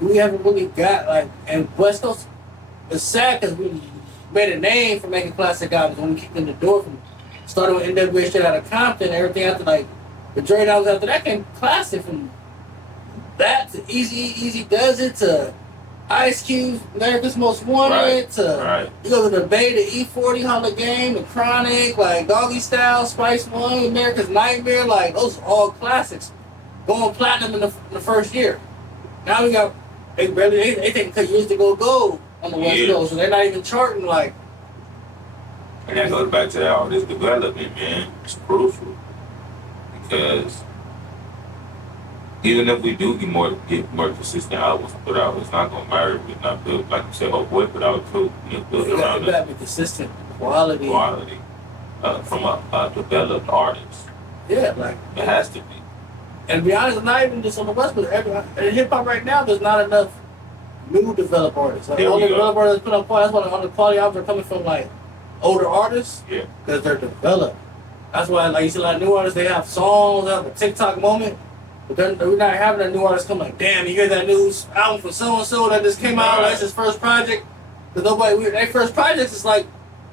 we haven't really got like, and West Coast. It's sad because we made a name for making classic albums when we kicked in the door from started with NWA straight out of Compton and everything after like the Dre albums after that came classic from that to Easy Does It to Ice Cube, America's Most Wanted Right. to Right. you go to the Bay, the E40, Hall of Game, the Chronic, like Doggy Style, Spice One, America's Nightmare, like those are all classics. Going platinum in the first year. Now we got they take a couple years to go gold on the West Yeah. Coast, so they're not even charting like. And that goes back to all this development, man. It's crucial because even if we do get more consistent albums put out, it's not gonna matter if it's not built. Like you said, oh boy, put out too. Built You around gotta be consistent quality. from a developed artist. Yeah, like, It has to be. and to be honest, not even just on the West Coast. In hip hop right now, there's not enough new developed artists. Like There all we the go. developed artists put on quality. That's why all the quality albums are coming from like older artists. Yeah. Because they're developed. That's why, like you see, a lot of new artists, they have songs, they have a TikTok moment, but we're not having a new artist come like, damn, you hear that new album from so and so that just came out, that's his first project. Because their first projects is like,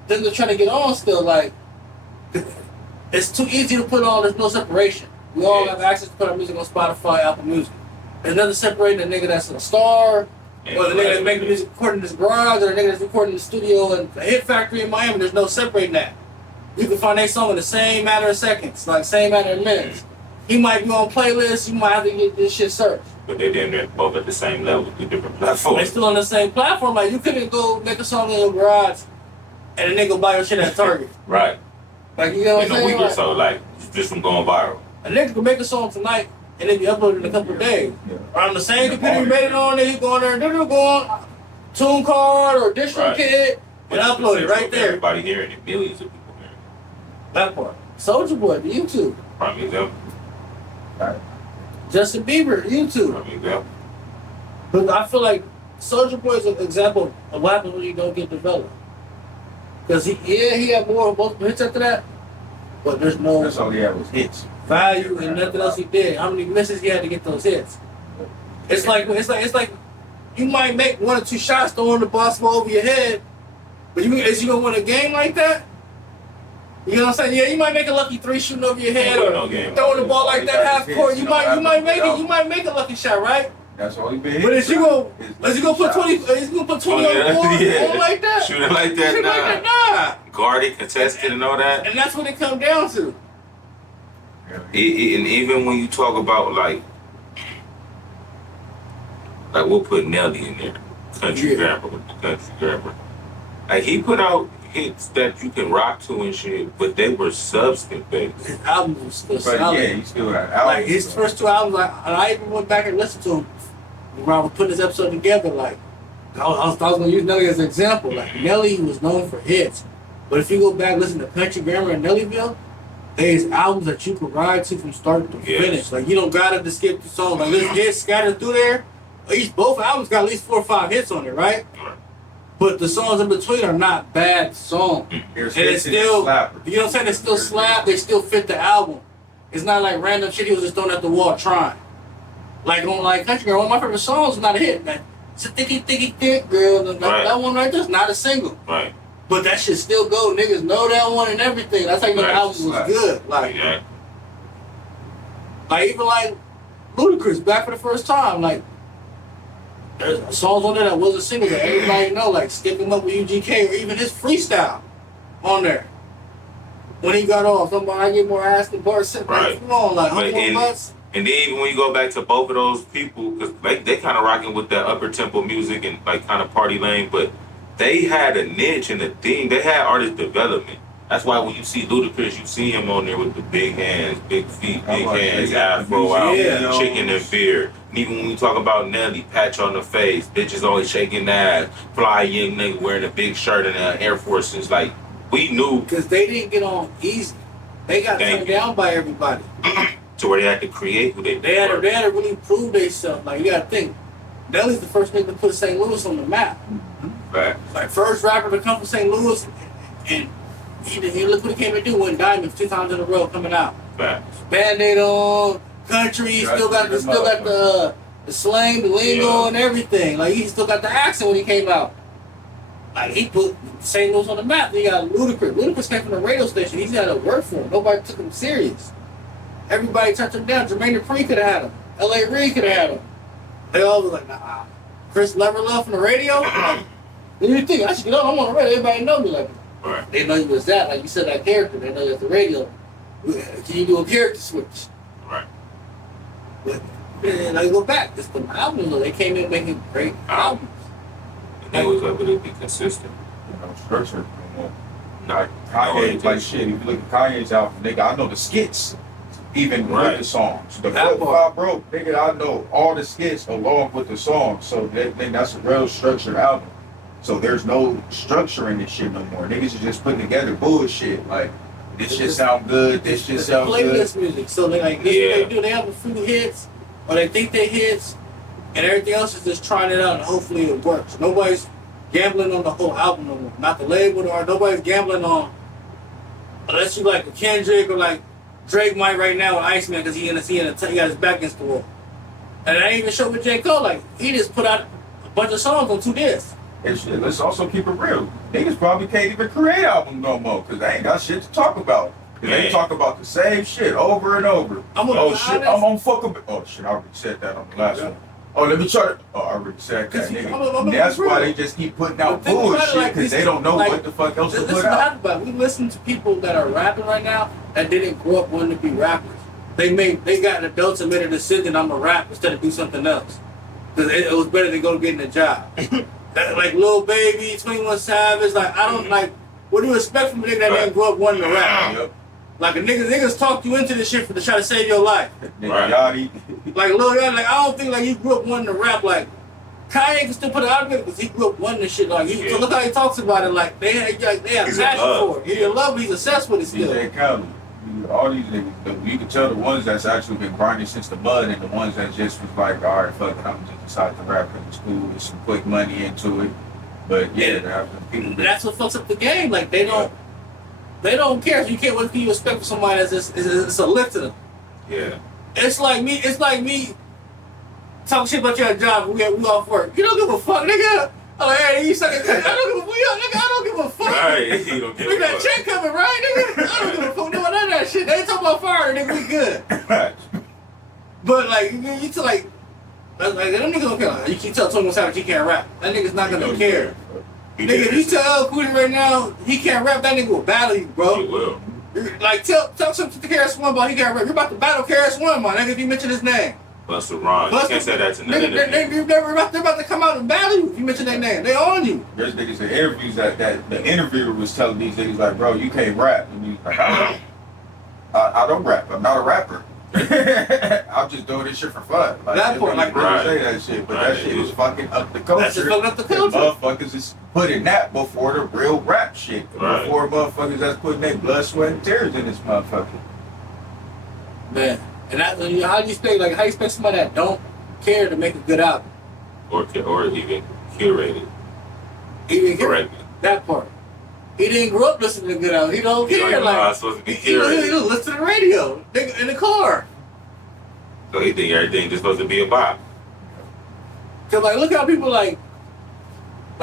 then they're trying to get on still. Like, it's too easy to put on. There's no separation. We all have access to put our music on Spotify, Apple Music. There's nothing separating the nigga that's a star, or the nigga that's making music recording in his garage, or the nigga that's recording in the studio and a hit factory in Miami. There's no separating that. You can find that song in the same matter of seconds, like same matter of minutes. He might be on playlists, you might have to get this shit searched. But they're both at the same level, two different They're platforms. still on the same platform. Like, you couldn't go make a song in your garage and a nigga buy your shit at Target. Right. Like, you know what In I'm a saying? week or Like, so, like just from going viral. a nigga can make a song tonight and it be uploaded in a couple of days. Or on the same computer you made it on, then you go on there and go on Tune Card or DistroKid and upload it right there. Everybody hearing it, millions of people hearing it. That part. Soulja Boy, the YouTube. Prime example. Justin Bieber, YouTube. Prime example. But I feel like Soulja Boy is an example of what happens when you don't get developed. Because he had more multiple hits after that, but there's no That's all he had was hits. value in nothing else he did. How many misses he had to get those hits? It's like you might make 1 or 2 shots throwing the basketball over your head, but is you gonna win a game like that? You know what I'm saying? Yeah, you might make a lucky 3 shooting over your head, or throwing the ball like that half court. You might make a lucky shot, right? That's all he been. But is you gonna put 20 on the board Yeah. on like that? Shooting like that, Shit nah. like that, nah. Guarded, contested, and all that. And that's what it comes down to. And even when you talk about like we'll put Nelly in there, country grammar with the country grammar. Like he put out hits that you can rock to and shit, but they were substance based. His albums was still But solid. yeah, he still had albums. Like his first 2 albums, I even went back and listened to them when I was putting this episode together. Like I was gonna use Nelly as an example. Like Nelly was known for hits, but if you go back and listen to Country Grammar and Nellyville, there's albums that you can ride to from start to finish. Like you don't gotta just skip the song. Like let's get scattered through there. Both albums got at least 4 or 5 hits on it, right? But the songs in between are not bad songs. And it's still, you know what I'm saying? They still slap. They still fit the album. It's not like random shit he was just throwing at the wall trying. Like on Country Girl, one of my favorite songs is not a hit. Like, it's a thick girl. That one right there's not a single. Right. But that shit still go. Niggas know that one and everything. That's how you know the album was good. Like even like Ludacris back for the first time. Like There's songs on there that wasn't single that everybody know, like Skipping Up with UGK or even his freestyle on there. When he got off, I get more ass than Bart Simpson. Right. Come on, like, But $100 bucks. And then even when you go back to both of those people, because they kind of rocking with that upper tempo music and like kind of party lane, but they had a niche and a thing. They had artist development. That's why when you see Ludacris, you see him on there with the big hands, big feet, big hands, afro out, chicken and beer. And even when we talk about Nelly, patch on the face, bitches always shaking ass, fly young nigga wearing a big shirt and Air Forces. Like, we knew. Because they didn't get on easy. They got turned down by everybody. To where they had to create who they had to really prove themselves. Like, you gotta think, Nelly's the first nigga to put St. Louis on the map. Right. Like, first rapper to come from St. Louis, and he look what he came to do, win diamonds 2 times in a row coming out. Right. Band-Aid on, country, still got the slang, the lingo, and everything. Like, he still got the accent when he came out. Like, he put St. Louis on the map. Then you got Ludacris. Ludacris came from the radio station. He's got to work for him. Nobody took him serious. Everybody turned him down. Jermaine Dupri could have had him. L.A. Reid could have had him. They all was like, nah. Chris Leverlove from the radio? What do you think? I should get on. I'm on the radio. Everybody know me. Like, right. They know you was that. Like, you said that character. They know you at the radio. Can you do a character switch? Right. But then I go back. It's the albums. They came in making great albums. And they was able to be consistent. You know, structure. Not Kanye, like shit. If you look at Kanye's album, nigga, I know the skits. Even with the songs. The That Broke part. Five Broke, nigga, I know all the skits along with the songs. So that's a real structured album. So there's no structure in this shit no more. Niggas is just putting together bullshit. Like, this shit sound good, this shit sound good. Playlist music. So they like, this is what they do. They have a few hits, or they think they hits, and everything else is just trying it out, and hopefully it works. Nobody's gambling on the whole album no more. Not the label, or nobody's gambling on, unless you like a Kendrick or like Drake might right now with Iceman because he got his back against the wall. And I ain't even sure with J. Cole. Like, he just put out a bunch of songs on 2 discs. And shit, let's also keep it real. Niggas probably can't even create albums no more because they ain't got shit to talk about. They talk about the same shit over and over. I'm on fucking. Oh shit, I already said that on the last one. Oh, let me try to. Oh, I already said that, nigga. That's why they just keep putting out bullshit because they don't know what the fuck else to put out. But we listen to people that are rapping right now that didn't grow up wanting to be rappers. They got adults and made a decision, I'm a rap instead of do something else. Because it was better than go getting a job. Like Lil Baby, 21 Savage, like I don't like. What do you expect from a nigga that didn't grow up wanting to rap? Yep. Like niggas talked you into this shit to try to save your life. Right. Like Lil Yachty, like I don't think like you grew up wanting to rap. Like Kanye can still put it out there because he grew up wanting this shit. Like so look how he talks about it. Like they have passion for it. He's in love. He's obsessed with it still. DJ Khaled. All these niggas, you can tell the ones that's actually been grinding since the mud and the ones that just was like, all right, fuck it, I'm just decided to rap in school with some quick money into it. But yeah, people. That's what fucks up the game. Like they don't care. You can't. What can you expect from somebody that's just it's a lift to them? Yeah. It's like me talking shit about your job. We off work. You don't give a fuck, nigga. I'm like, hey, you suck. I don't give a fuck. Nigga, I don't give a fuck. Right. You don't give a fuck. That check coming, right, nigga? I don't give a fuck doing none of that shit. They ain't talking about fire, nigga. We good. But like, you to like them niggas don't care. Like, you keep telling 21 Savage he can't rap. That nigga's not gonna care. Nigga, if you tell L Cooley right now he can't rap, that nigga will battle you, bro. He will. Like tell something to KRS-One about he can't rap. You're about to battle KRS-One, my nigga, if you mention his name. Busta Rhymes. You can't say that to none of them. They're about to come out and battle you if you mention their name. They on you. There's niggas in interviews that the interviewer was telling these niggas like, bro, you can't rap. And he's like, I don't rap. I'm not a rapper. I'm just doing this shit for fun. Like, that part, like, really say that shit, but that shit is fucking up the culture. That's just fucking up the culture. Motherfuckers is putting that before the real rap shit. Right. Before motherfuckers that's putting their blood, sweat, and tears in this motherfucker. Man, and how do you expect somebody that don't care to make a good album? Or even curate it. Even correctly. That part. He didn't grow up listening to good albums. He don't care. Like, like it's supposed to be he curated. don't listen to the radio in the car. So he think everything just supposed to be a bop. Cause like look how people like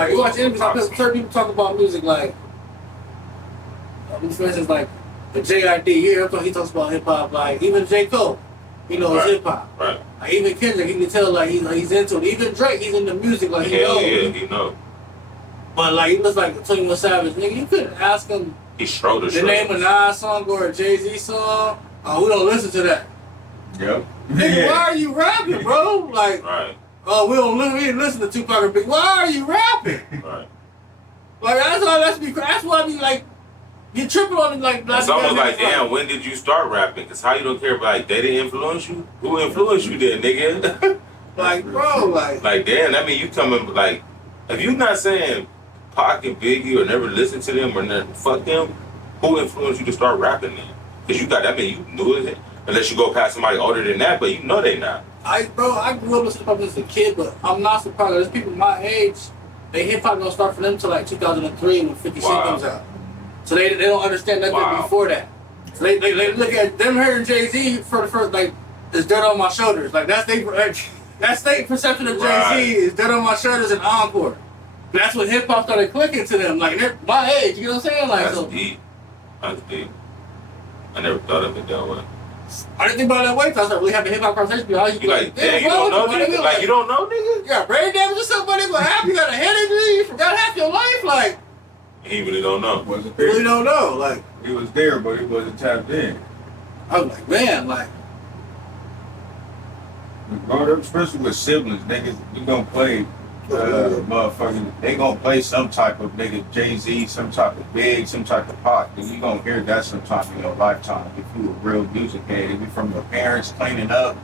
you watch interviews. I've heard people talk about music like, for instance, like the JID. He talks about hip hop. Like even J. Cole. he knows Right. hip hop. Right. Like even Kendrick, he can tell like he's into it. Even Drake, he's into music, like he Hell knows. yeah, he know. But like he looks like a 21 Savage nigga. You couldn't ask him He Schroeder. the name of a Nas song or a Jay-Z song. Oh, we don't listen to that. Yep. Nigga, why are you rapping, bro? Like, Right. oh, we didn't listen to Tupac or Big. Why are you rapping? Right. Like that's why I be like, you tripping on it like. It's almost like, damn, when did you start rapping? Because how you don't care about, like, they didn't influence you? Who influenced you then, nigga? like, bro, like. Like, damn, that mean you coming, like, if you not saying Pac and Biggie or never listened to them or never fuck them, who influenced you to start rapping then? Because you got, that mean you knew it. Unless you go past somebody older than that, but you know they not. I grew up listening to hip hop as a kid, but I'm not surprised. There's people my age, they hip hop don't start for them till like 2003 when 50 Cent comes out. So they don't understand nothing before that. So they look at them hearing Jay-Z for the first, like, it's Dirt on My Shoulders. Like that's their perception of Jay-Z is Dirt on My Shoulders and Encore. That's when hip hop started clicking to them. Like they're my age, you know what I'm saying? Like, That's so deep. That's deep. I never thought of it that way. I didn't think about it that way. So I started really having hip hop conversations. With people. You like, damn, you don't know, nigga? Like, you don't know, nigga? You got brain damage or something? What happened? You got a head injury? You forgot half your life? Like, He really don't know. Wasn't you there. really don't know. Like, He was there, but he wasn't tapped in. I was like, man, like, Growing up, especially with siblings, niggas, you gonna play, motherfucking, they gonna play some type of nigga Jay-Z, some type of Big, some type of Pac, and you gonna hear that sometime in your lifetime if you a real music head. If you from your parents cleaning up,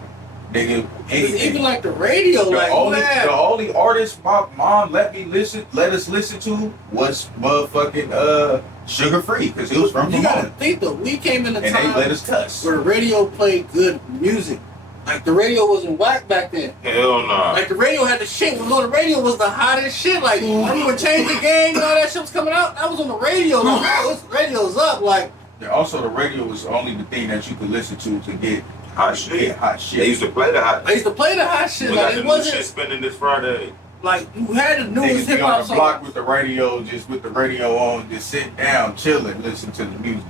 nigga, anything. even like the radio, The like, the only artist my mom let us listen to was motherfucking Sugar Free, because he was from you gotta Vermont. think though, we came in a And they let time us cuss. where the radio played good music. Like the radio wasn't whack back then. Hell no. Like the radio had the shit. What was on the radio was the hottest shit. Like remember when Change the Game and all that shit was coming out? That was on the radio. Like, oh, this radio's up. Like Yeah, also, the radio was only the thing that you could listen to get Hot shit. get hot They shit. used to play the hot. I used to play the hot shit. We got Like the it new shit wasn't spinning this Friday. like you had the newest Niggas hip be on hop the block song. with the radio, just with the radio on, just sitting down, chilling, listen to the music.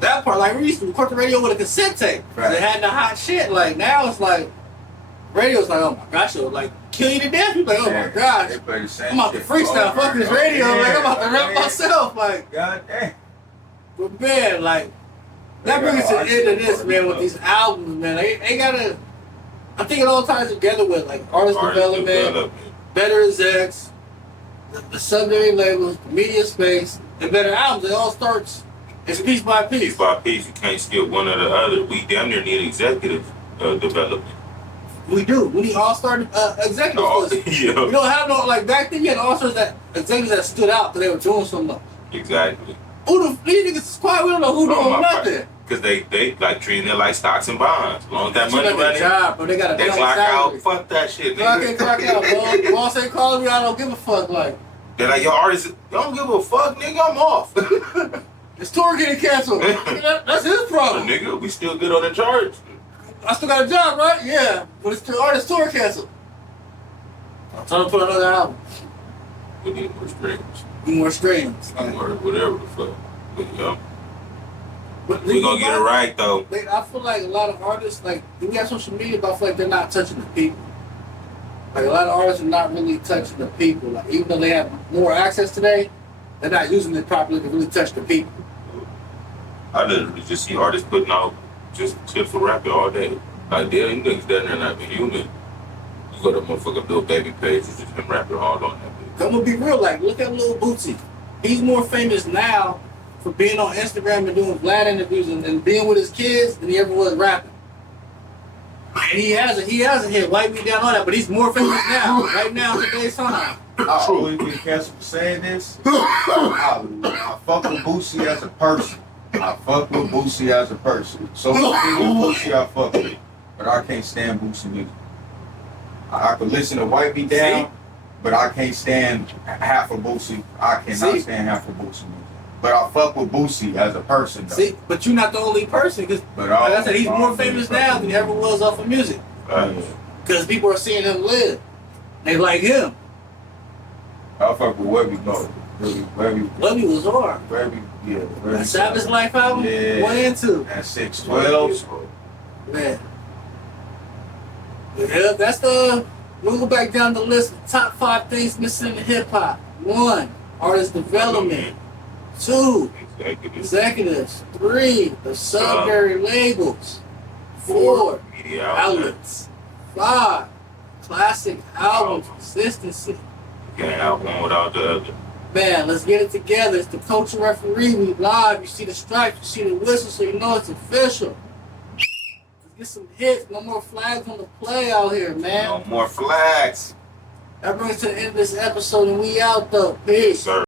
That part, like we used to record the radio with a cassette tape. Right. They had the hot shit. Like now it's like radio's like, oh my gosh, it'll like kill you to death. You're like, oh my gosh. They play the same I'm about to shit freestyle, over fuck this and radio, over. like I'm about to rap Yeah, myself, like, God damn. but man, like, that brings us to the end of this, man, with these albums, man. They gotta, I think it all ties together with, like, artist development, better execs, the secondary labels, the media space, and better albums. It all starts, it's piece by piece. Piece by piece, you can't skip one or the other. We damn near need executive development. We do. We need all-star executives. Oh, 'Cause yeah. we don't have no, like, back then you had all-stars that, executives that stood out because they were doing so much. Exactly. These niggas is quiet, we don't know who doing nothing. Because they like treating it like stocks and bonds. As long as that They money got their running, job, bro. They got a they dollar clock salary. out. Fuck that shit, Clock in, nigga. clock out, bro. Boss ain't calling me, I don't give a fuck. Like, They're like, your artist, don't give a fuck, nigga, I'm off. this tour getting canceled. That's his problem. Nigga, we still good on the charts. I still got a job, right? Yeah, but it's the artist tour canceled. I'm trying to put another album. We need more streams. Need more streams. More whatever the fuck. But, yeah. But We gonna get it right, though. I feel like a lot of artists, like, we got social media, but I feel like they're not touching the people. Like, a lot of artists are not really touching the people. Like, even though they have more access today, they're not using it properly to really touch the people. I literally just see artists putting out just tips for rapping all day. Like, damn, you niggas down there not being human. You go to motherfucking Lil Baby page, it's just him rapping all on that bitch. I'm gonna be real, like, look at Lil Bootsy. He's more famous now for being on Instagram and doing Vlad interviews and being with his kids than he ever was rapping. And he has a hit, Wipe Me Down on that, but he's more famous now, right now, today's time. I always get canceled for saying this. I fuck with Boosie as a person. So much Boosie I fuck with. But I can't stand Boosie music. I could listen to Wipe Me Down, but I can't stand half of Boosie. I cannot stand half of Boosie music. But I fuck with Boosie as a person, though. See, but you're not the only person, because like I said, he's more famous now than he ever was off of music. Because people are seeing him live. They like him. I fuck with Webby though. Webby was hard. Webby, Savage Life album, Yeah. 1 and 2. At 612. Man. Yeah, that's the. We'll go back down the list. The top 5 things missing in hip hop. 1, artist development. 2, executives. 3, the secondary labels. 4, media outlets. 5, classic album consistency. You can't have one without the other. Man, let's get it together. It's the coach and referee. We live. You see the stripes, you see the whistle, so you know it's official. Let's get some hits. No more flags on the play out here, man. No more flags. That brings us to the end of this episode, and we out though. Peace. Sir.